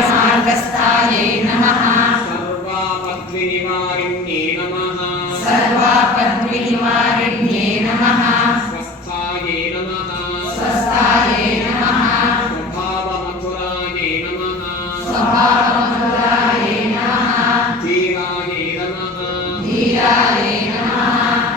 मार्गस्थायै नमः सर्वापद्विनिवारिण्ये नमः सर्वापद्विनिवारिण्ये नमः स्वस्थायै नमः स्वस्थायै नमः स्वभावमधुरायै नमः स्वभावमधुरायै नमः धीरायै नमः धीरायै नमः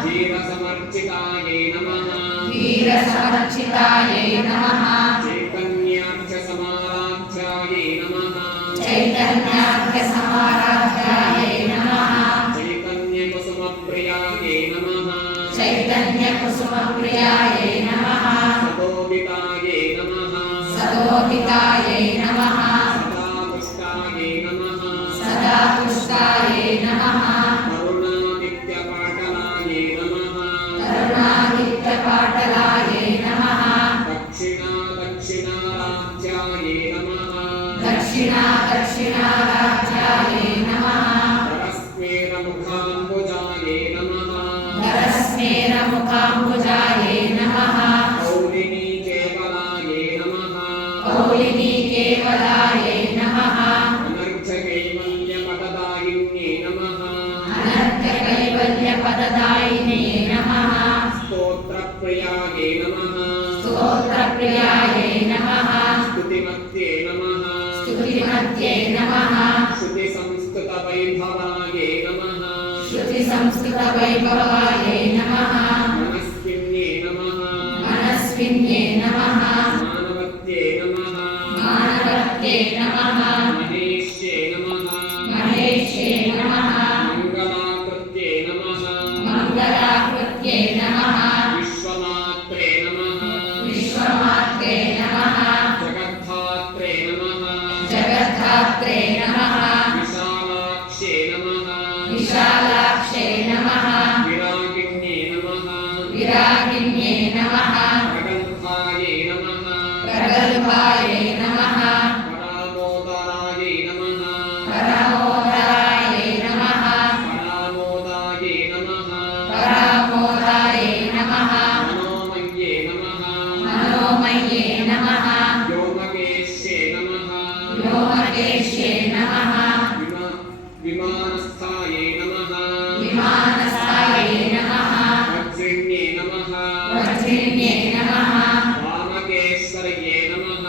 धीरसमर्चितायै नमः धीरसमर्चितायै नमः चैतन्याख्यसमाराध्यायै नमः चैतन्याख्यसमाराध्यायै नमः चैतन्यकुसुमप्रियायै नमः चैतन्यकुसुमप्रियायै नमः सदोदितायै नमः सदोदितायै नमः सदापुष्टायै नमः सदापुष्टायै नमः करुणादित्यपाटलायै नमः करुणादित्यपाटलायै नमः दक्षिणाराध्यायै नमः दक्षिणाराध्यायै नमः करस्मेरमुखाम्बुजायै नमः करस्मेरमुखाम्बुजायै नमः कौलिनीकेवलायै नमः कौलिनीकेवलायै नमः अनर्घकैवल्यपददायिन्ये नमः अनर्थकैवल्यपददायिने नमः स्तोत्रप्रियायै नमः स्तोत्रप्रियायै नमः स्तुतिमत्ये नमः स्तुतिमत्ये नमः श्रुतिसंस्कृतवैभवायै नमः श्रुतिसंस्कृतवैभवायै नमः मनस्विन्ये नमः मनस्विन्ये नमः मानवत्ये नमः मानवत्ये नमः महेश्ये नमः महेश्ये नमः मङ्गलाकृत्ये नमः मङ्गलाकृत्ये नमः विश्वमात्रे नमः विश्वमात्रे नमः जगद्धात्रे नमः जगद्धात्रे नमः विशालाक्ष्ये नमः विशालाक्षे नमः विरागिण्ये नमः विरागिण्ये नमः प्रगल्भायै नमः प्रगल्भायै नमः परामोदरायै नमः परामोदायै नमः परामोदायै नमः परामोदायै नमः मनोमये नमः मनोमये नमः व्योमकेश्ये नमः व्योमकेश्ये नमः विमानस्थायै नमः विमानस्थायै नमः वज्रिण्ये नमः वज्रिण्ये नमः वामकेश्वर्ये नमः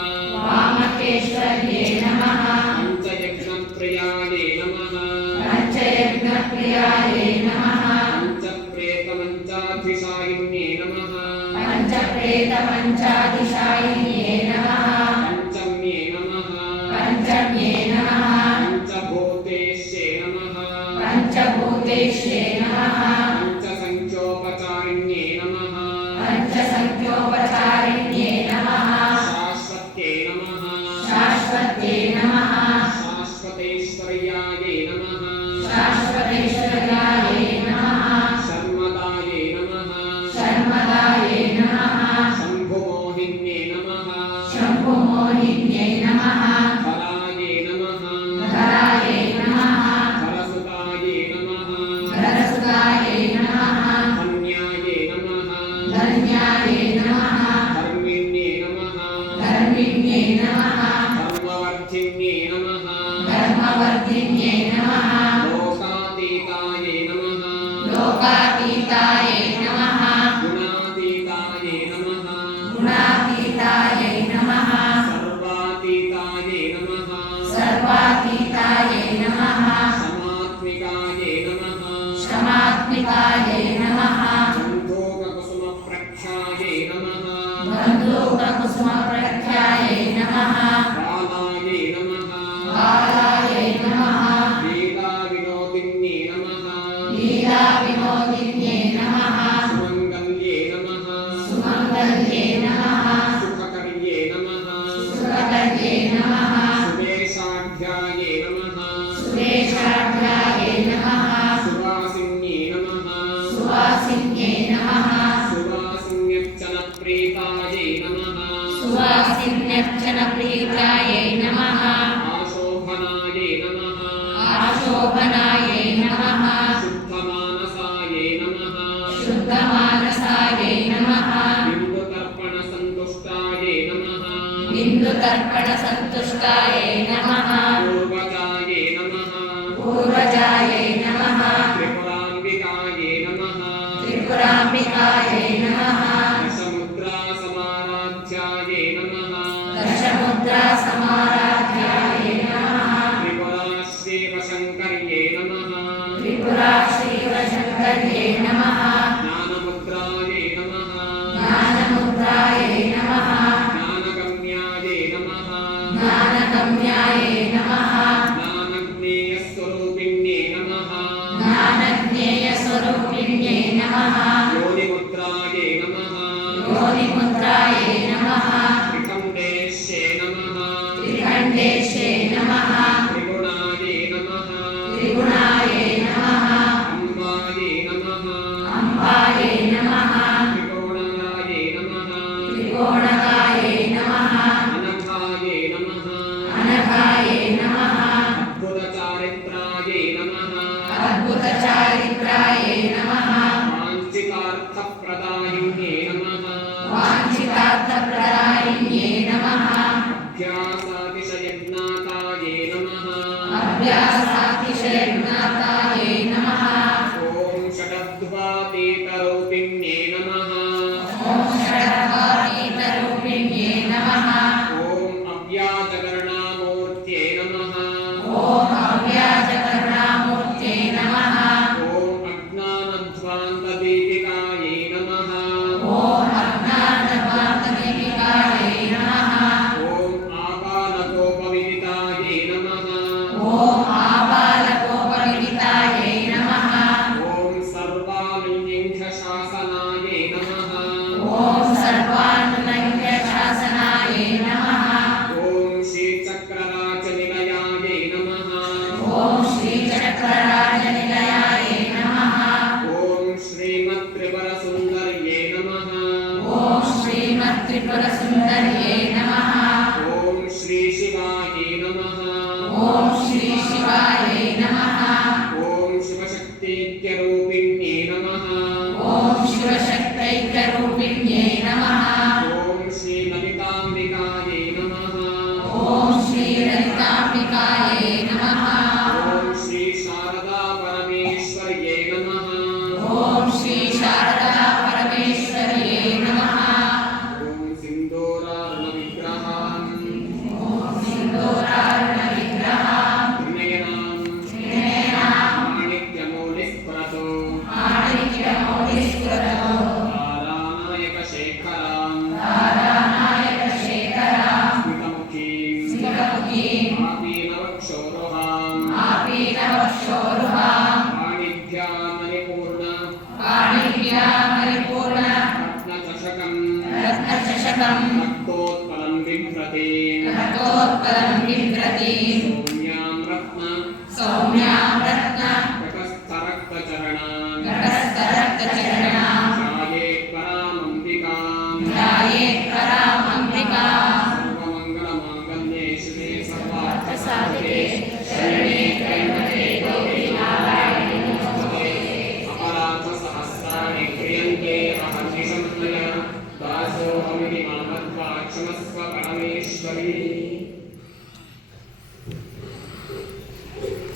वामकेश्वर्ये नमः पञ्चयज्ञप्रियायै नमः पञ्चयज्ञप्रियायै नमः पञ्चप्रेतमञ्चाधिशायिन्ये नमः पञ्चप्रेतपञ्चाधिशायिन्ये नमः पञ्चम्ये नमः पञ्चम्ये नमः पञ्चभूतेश्ये नमः पञ्चभूतेश्ये नमः पञ्चसङ्ख्योपचारिण्ये नमः पञ्चसङ्ख्योपचारिण्ये नमः शाश्वत्ये नमः शाश्वत्ये नमः शाश्वतेश्वर्यायै नमः शाश्वतेश्वर्यायै नमः शर्मदायै नमः शर्मदायै नमः शम्भुमोहिन्ये नमः शम्भुमोहिन्यै नमः धरायै नमः धरायै नमः धरसुतायै नमः धरसुतायै नमः धन्यायै नमः धन्यायै नमः धर्मिण्ये नमः धर्मिण्यै नमः धर्मवर्धिन्ये नमः धर्मवर्धिन्यै नमः लोकातीतायै नमः लोकातीतायै नमः गुणातीतायै नमः गुणातीतायै नमः सर्वातीतायै नमः सर्वातीतायै नमः समात्मिकायै नमः क्षमात्मिकायै नमः बन्धूककुसुमप्रख्यायै नमः बन्धूककुसुमप्रख्यायै नमः बालायै नमः बालायै नमः लीलाविनोदिन्ये नमः लीलाविनोदिन्ये नमः सुमङ्गल्ये नमः सुमङ्गल्ये नमः सुखकर्ये नमः सुखकर्ये नमः सुवेशाढ्यायै शिवायै नमः ॐ श्री शिवायै नमः ॐ शिवशक्तीत्यरूपिण्यै नमः ॐ शिवशक्तैक्यरूपिण्यै नमः ॐ श्रीललिताम्बिकायै नमः ॐ श्रीललिताम्बिकायै नमः ॐ श्री शारदा परमेश्वर्यै नमः ॐ श्री शारदा परमेश्वर्यै नमः ॐ सिन्दूरार्णविग्रहां सिन्दूरार्णविग्रहां त्रिनयनां माणिक्यमौलिस्फुरतो माणिक्यमौलिस्फुरतो तारानायकशेखरां तारानायकशेखरां स्मितमुखीं स्मितमुखीं आपीनवक्षोरुहां आपीनवक्षोरुहां पाणिभ्यामरिपूर्ण रत्नचषकं रक्तोत्पलं बिभ्रतीं रक्तोत्पलं बिभ्रतीं